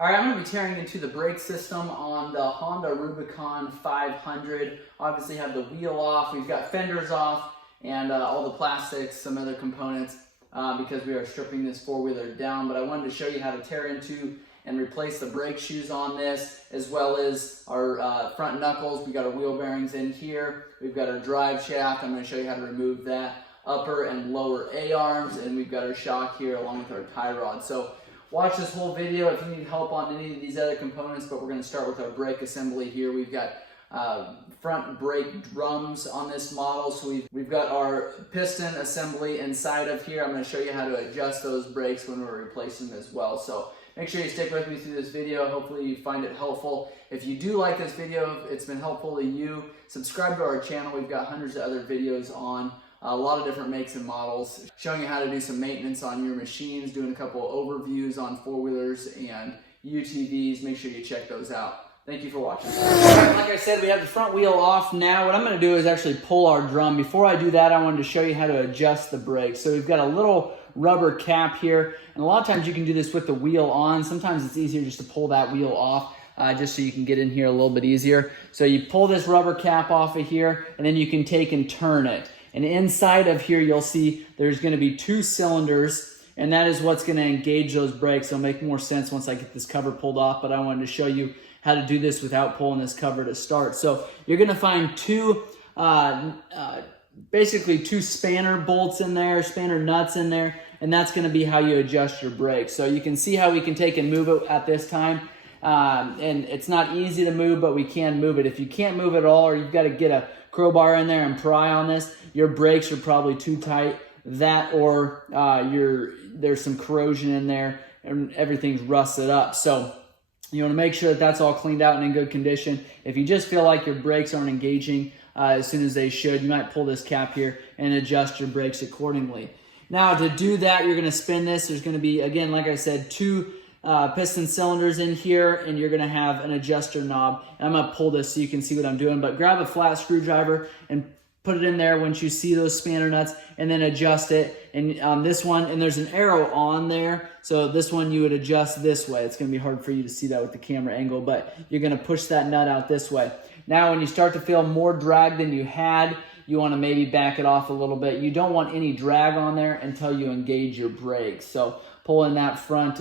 All right, I'm going to be tearing into the brake system on the Honda Rubicon 500. Obviously have the wheel off, we've got fenders off, and all the plastics, some other components, because we are stripping this four-wheeler down. But I wanted to show you how to tear into and replace the brake shoes on this, as well as our front knuckles. We've got our wheel bearings in here. We've got our drive shaft. I'm going to show you how to remove that upper and lower A-arms, and we've got our shock here along with our tie rod. So watch this whole video if you need help on any of these other components, but we're going to start with our brake assembly here. We've got front brake drums on this model, so we've got our piston assembly inside of here. I'm going to show you how to adjust those brakes when we're replacing them as well. So make sure you stick with me through this video. Hopefully you find it helpful. If you do like this video, it's been helpful to you, subscribe to our channel. We've got hundreds of other videos on a lot of different makes and models, showing you how to do some maintenance on your machines, doing a couple of overviews on four-wheelers and UTVs. Make sure you check those out. Thank you for watching. Like I said, we have the front wheel off now. What I'm going to do is actually pull our drum. Before I do that, I wanted to show you how to adjust the brakes. So we've got a little rubber cap here, and a lot of times you can do this with the wheel on. Sometimes it's easier just to pull that wheel off, just so you can get in here a little bit easier. So you pull this rubber cap off of here, and then you can take and turn it. And inside of here, you'll see there's going to be 2 cylinders, and that is what's going to engage those brakes. It'll make more sense once I get this cover pulled off, but I wanted to show you how to do this without pulling this cover to start. So you're going to find basically 2 spanner bolts in there, spanner nuts in there, and that's going to be how you adjust your brakes. So you can see how we can take and move it at this time. And it's not easy to move, but we can move it. If you can't move it at all, or you've got to get a crowbar in there and pry on this, your brakes are probably too tight. That, or there's some corrosion in there and everything's rusted up. So you want to make sure that that's all cleaned out and in good condition. If you just feel like your brakes aren't engaging as soon as they should, you might pull this cap here and adjust your brakes accordingly. Now to do that, you're going to spin this. There's going to be, again, like I said, 2 piston cylinders in here, and you're going to have an adjuster knob. And I'm going to pull this so you can see what I'm doing, but grab a flat screwdriver and put it in there once you see those spanner nuts, and then adjust it. And on this one, and there's an arrow on there, so this one you would adjust this way. It's going to be hard for you to see that with the camera angle, but you're going to push that nut out this way. Now when you start to feel more drag than you had, you want to maybe back it off a little bit. You don't want any drag on there until you engage your brakes. So pull in that front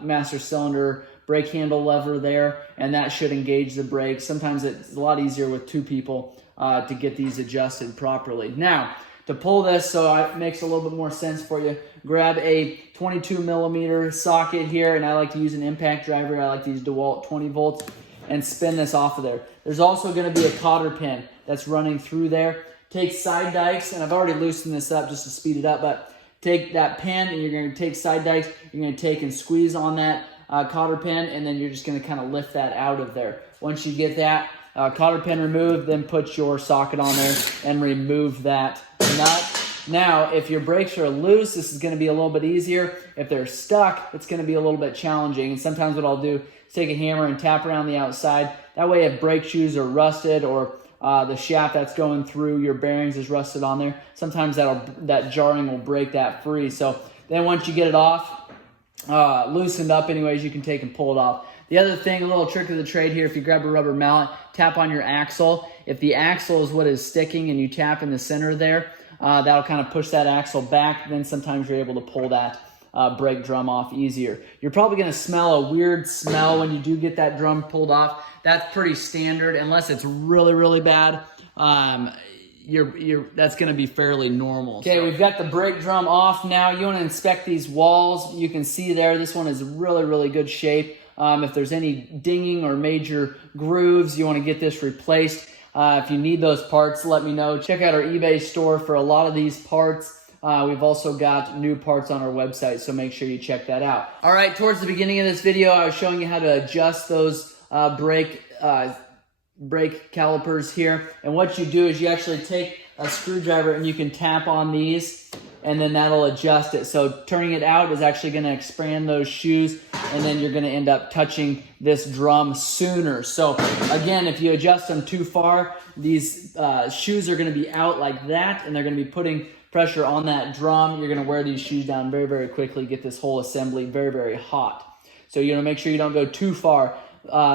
master cylinder brake handle lever there, and that should engage the brakes. Sometimes it's a lot easier with 2 people to get these adjusted properly. Now, to pull this so it makes a little bit more sense for you, grab a 22 millimeter socket here, and I like to use an impact driver. I like to use DeWalt 20 volts, and spin this off of there. There's also going to be a cotter pin that's running through there. Take side dikes, and I've already loosened this up just to speed it up, but take that pin, and you're going to take side dikes, you're going to take and squeeze on that cotter pin, and then you're just going to kind of lift that out of there. Once you get that cotter pin removed, then put your socket on there and remove that nut. Now, if your brakes are loose, this is going to be a little bit easier. If they're stuck, it's going to be a little bit challenging. And sometimes what I'll do is take a hammer and tap around the outside. That way, if brake shoes are rusted, or the shaft that's going through your bearings is rusted on there, sometimes that jarring will break that free. So then once you get it off, loosened up anyways, you can take and pull it off. The other thing, a little trick of the trade here, if you grab a rubber mallet, tap on your axle. If the axle is what is sticking and you tap in the center there, that'll kind of push that axle back. Then sometimes you're able to pull that brake drum off easier. You're probably going to smell a weird smell when you do get that drum pulled off. That's pretty standard, unless it's really, really bad. That's going to be fairly normal. Okay, so we've got the brake drum off now. You want to inspect these walls. You can see there, this one is really, really good shape. If there's any dinging or major grooves, you want to get this replaced. If you need those parts, let me know. Check out our eBay store for a lot of these parts. We've also got new parts on our website, so make sure you check that out. All right, towards the beginning of this video, I was showing you how to adjust those brake calipers here. And what you do is you actually take a screwdriver and you can tap on these, and then that'll adjust it. So turning it out is actually going to expand those shoes, and then you're going to end up touching this drum sooner. So again, if you adjust them too far, these shoes are going to be out like that, and they're going to be putting pressure on that drum. You're going to wear these shoes down very, very quickly, get this whole assembly very, very hot. So you want to make sure you don't go too far.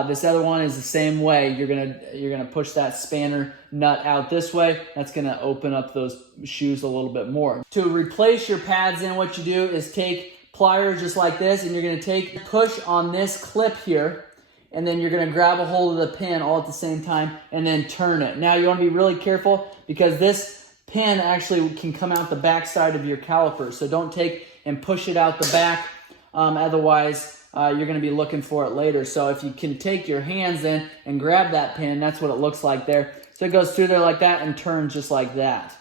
This other one is the same way. You're gonna push that spanner nut out this way. That's gonna open up those shoes a little bit more. To replace your pads in, what you do is take pliers just like this, and you're gonna push on this clip here, and then you're gonna grab a hold of the pin all at the same time and then turn it. Now you wanna be really careful because this pin actually can come out the back side of your caliper. So don't take and push it out the back, otherwise you're gonna be looking for it later. So if you can take your hands in and grab that pin, that's what it looks like there. So it goes through there like that and turns just like that.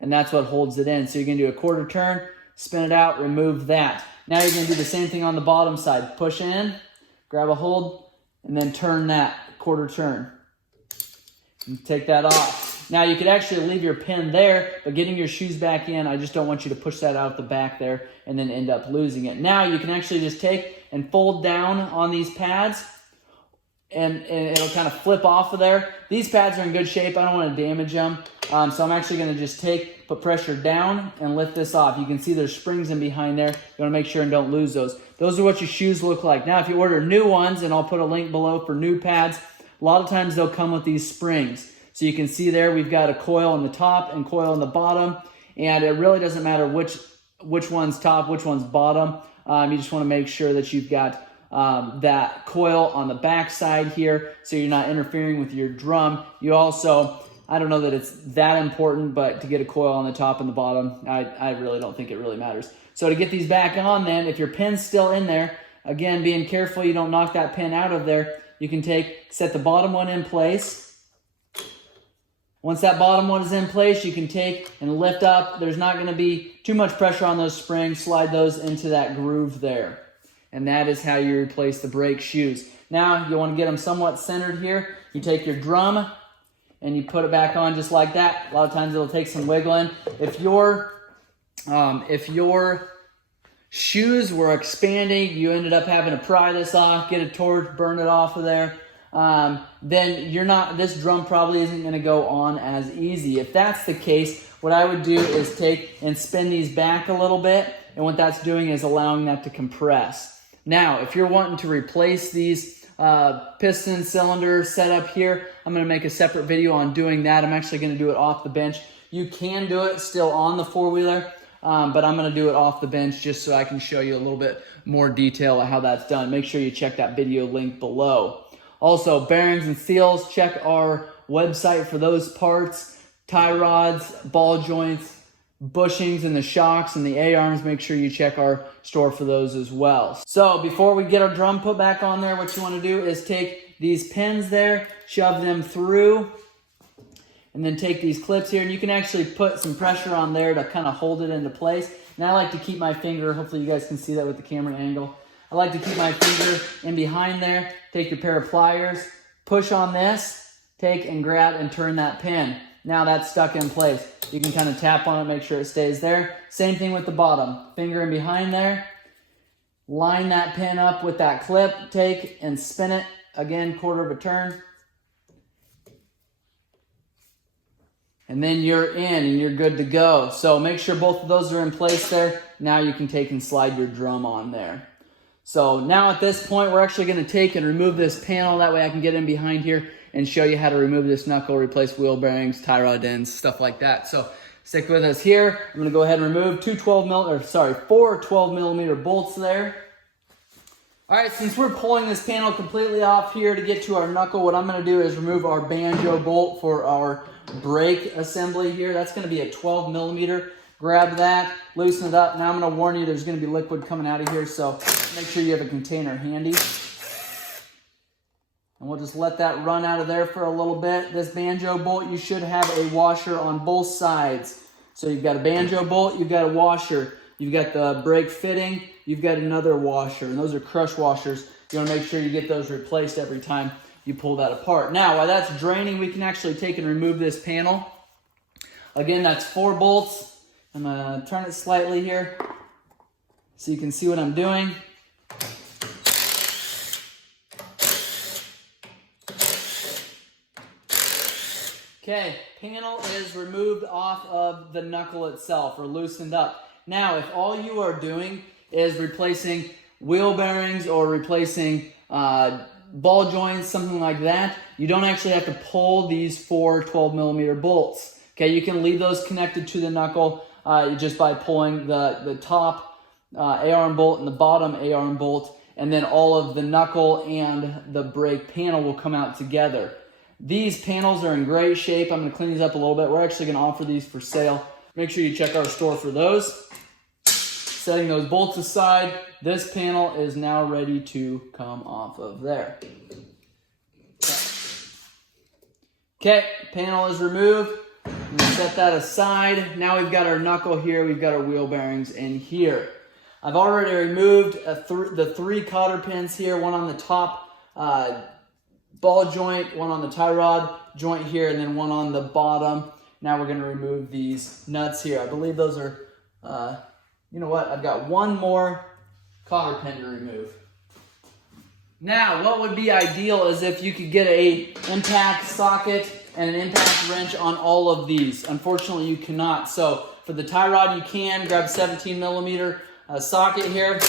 And that's what holds it in. So you're gonna do a quarter turn, spin it out, remove that. Now you're gonna do the same thing on the bottom side. Push in, grab a hold, and then turn that quarter turn. And take that off. Now you could actually leave your pin there, but getting your shoes back in, I just don't want you to push that out the back there and then end up losing it. Now you can actually just take and fold down on these pads, and it'll kind of flip off of there. These pads are in good shape. I don't want to damage them. So I'm actually going to just put pressure down and lift this off. You can see there's springs in behind there. You want to make sure and don't lose those. Those are what your shoes look like. Now if you order new ones, and I'll put a link below for new pads, a lot of times they'll come with these springs. So you can see there we've got a coil on the top and coil on the bottom, and it really doesn't matter which one's top, which one's bottom. You just want to make sure that you've got that coil on the back side here, so you're not interfering with your drum. You also, I don't know that it's that important, but to get a coil on the top and the bottom, I really don't think it really matters. So to get these back on then, if your pin's still in there, again, being careful you don't knock that pin out of there, you can set the bottom one in place. Once that bottom one is in place, you can take and lift up. There's not going to be too much pressure on those springs. Slide those into that groove there. And that is how you replace the brake shoes. Now, you want to get them somewhat centered here. You take your drum and you put it back on just like that. A lot of times it'll take some wiggling. If your shoes were expanding, you ended up having to pry this off, get a torch, burn it off of there, then this drum probably isn't going to go on as easy. If that's the case, what I would do is take and spin these back a little bit, and what that's doing is allowing that to compress. Now, if you're wanting to replace these piston cylinder setup here, I'm going to make a separate video on doing that. I'm actually going to do it off the bench. You can do it still on the four-wheeler, but I'm going to do it off the bench just so I can show you a little bit more detail of how that's done. Make sure you check that video link below. Also, bearings and seals, check our website for those parts. Tie rods, ball joints, bushings, and the shocks and the A-arms, make sure you check our store for those as well. So before we get our drum put back on there, what you want to do is take these pins there, shove them through, and then take these clips here, and you can actually put some pressure on there to kind of hold it into place. And I like to keep my finger, hopefully you guys can see that with the camera angle, I like to keep my finger in behind there. Take your pair of pliers, push on this, take and grab and turn that pin. Now that's stuck in place. You can kind of tap on it, make sure it stays there. Same thing with the bottom. Finger in behind there. Line that pin up with that clip. Take and spin it. Again, quarter of a turn. And then you're in and you're good to go. So make sure both of those are in place there. Now you can take and slide your drum on there. So now at this point, we're actually going to take and remove this panel. That way I can get in behind here and show you how to remove this knuckle, replace wheel bearings, tie rod ends, stuff like that. So stick with us here. I'm going to go ahead and remove four 12 millimeter bolts there. All right, since we're pulling this panel completely off here to get to our knuckle, what I'm going to do is remove our banjo bolt for our brake assembly here. That's going to be a 12 millimeter. Grab that, loosen it up. Now I'm going to warn you there's going to be liquid coming out of here, so make sure you have a container handy. And we'll just let that run out of there for a little bit. This banjo bolt, you should have a washer on both sides. So you've got a banjo bolt, you've got a washer. You've got the brake fitting, you've got another washer. And those are crush washers. You want to make sure you get those replaced every time you pull that apart. Now, while that's draining, we can actually take and remove this panel. Again, that's 4 bolts. I'm going to turn it slightly here so you can see what I'm doing. Okay, panel is removed off of the knuckle itself, or loosened up. Now, if all you are doing is replacing wheel bearings or replacing ball joints, something like that, you don't actually have to pull these 4 12mm bolts. Okay, you can leave those connected to the knuckle just by pulling the top A-arm bolt and the bottom A-arm bolt, and then all of the knuckle and the brake panel will come out together. These panels are in great shape. I'm going to clean these up a little bit. We're actually going to offer these for sale. Make sure you check our store for those. Setting those bolts aside, this panel is now ready to come off of there. Okay, panel is removed. I'm going to set that aside. Now we've got our knuckle here. We've got our wheel bearings in here. I've already removed the 3 cotter pins here, one on the top ball joint, one on the tie rod joint here, and then one on the bottom. Now we're going to remove these nuts here. I believe those are, you know what, I've got one more cotter pin to remove. Now, what would be ideal is if you could get a impact socket and an impact wrench on all of these. Unfortunately, you cannot. So for the tie rod, you can grab 17mm socket here.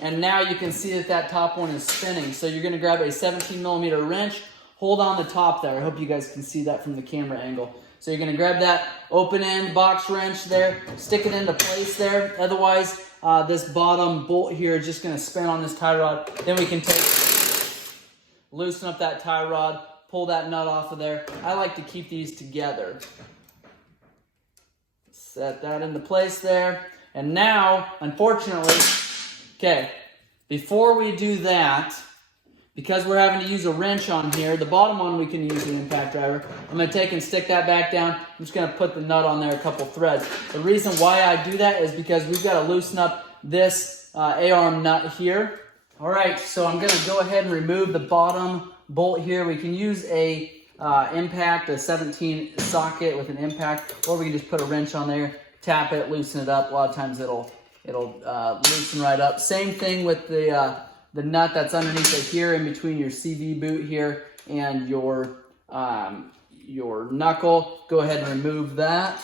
And now you can see that top one is spinning. So you're going to grab a 17mm wrench, hold on the top there. I hope you guys can see that from the camera angle. So you're going to grab that open end box wrench there, stick it into place there. Otherwise, this bottom bolt here is just going to spin on this tie rod. Then we can loosen up that tie rod, pull that nut off of there. I like to keep these together. Set that into place there. And now, unfortunately, okay, before we do that, because we're having to use a wrench on here, the bottom one we can use an impact driver. I'm going to take and stick that back down. I'm just going to put the nut on there, a couple threads. The reason why I do that is because we've got to loosen up this A-arm nut here. All right, so I'm going to go ahead and remove the bottom bolt here. We can use a impact, a 17 socket with an impact, or we can just put a wrench on there, tap it, loosen it up. A lot of times it'll loosen right up. Same thing with the nut that's underneath it here, in between your CV boot here and your knuckle. Go ahead and remove that.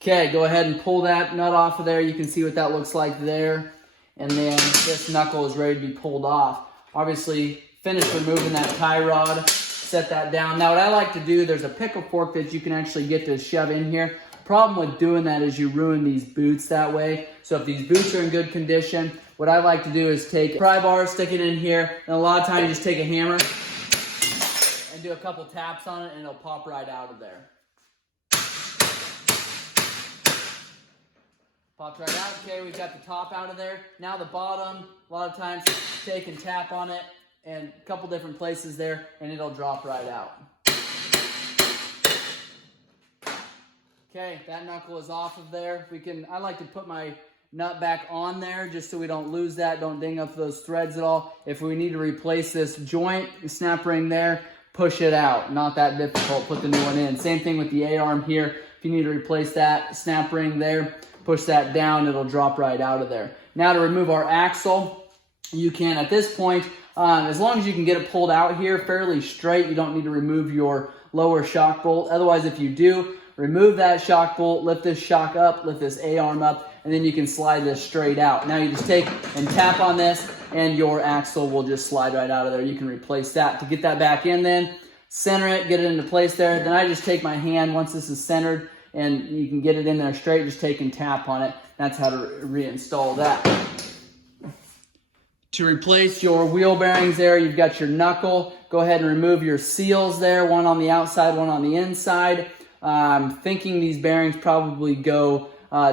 Okay, go ahead and pull that nut off of there. You can see what that looks like there. And then this knuckle is ready to be pulled off. Obviously, finish removing that tie rod. Set that down. Now what I like to do, there's a pickle fork that you can actually get to shove in here. Problem with doing that is you ruin these boots that way. So if these boots are in good condition, what I like to do is take a pry bar, stick it in here, and a lot of times you just take a hammer and do a couple taps on it and it'll pop right out of there. Pops right out. Okay, we've got the top out of there. Now the bottom, a lot of times take and tap on it and a couple different places there and it'll drop right out. Okay, that knuckle is off of there. I like to put my nut back on there just so we don't lose that, don't ding up those threads at all. If we need to replace this joint, snap ring there, push it out. Not that difficult, put the new one in. Same thing with the A-arm here. If you need to replace that snap ring there, push that down, it'll drop right out of there. Now to remove our axle, you can at this point, as long as you can get it pulled out here fairly straight, you don't need to remove your lower shock bolt. Otherwise, if you do, remove that shock bolt, lift this shock up, lift this A-arm up, and then you can slide this straight out. Now you just take and tap on this, and your axle will just slide right out of there. You can replace that. To get that back in then, center it, get it into place there. Then I just take my hand, once this is centered, and you can get it in there straight, just take and tap on it. That's how to reinstall that. To replace your wheel bearings there, you've got your knuckle. Go ahead and remove your seals there, one on the outside, one on the inside. I'm thinking these bearings probably go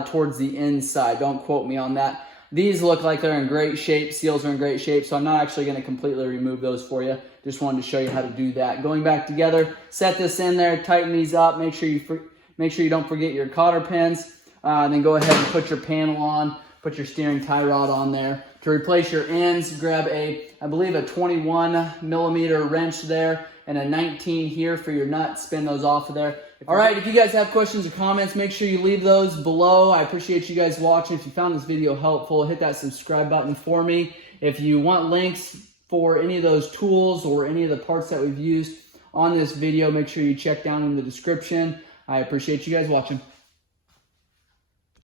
towards the inside. Don't quote me on that. These look like they're in great shape. Seals are in great shape, so I'm not actually going to completely remove those for you. Just wanted to show you how to do that. Going back together, set this in there, tighten these up. Make sure you don't forget your cotter pins. Then go ahead and put your panel on. Put your steering tie rod on there. To replace your ends, grab I believe a 21mm wrench there and a 19 here for your nuts. Spin those off of there. All right, if you guys have questions or comments, make sure you leave those below. I appreciate you guys watching. If you found this video helpful, hit that subscribe button for me. If you want links for any of those tools or any of the parts that we've used on this video, make sure you check down in the description. I appreciate you guys watching.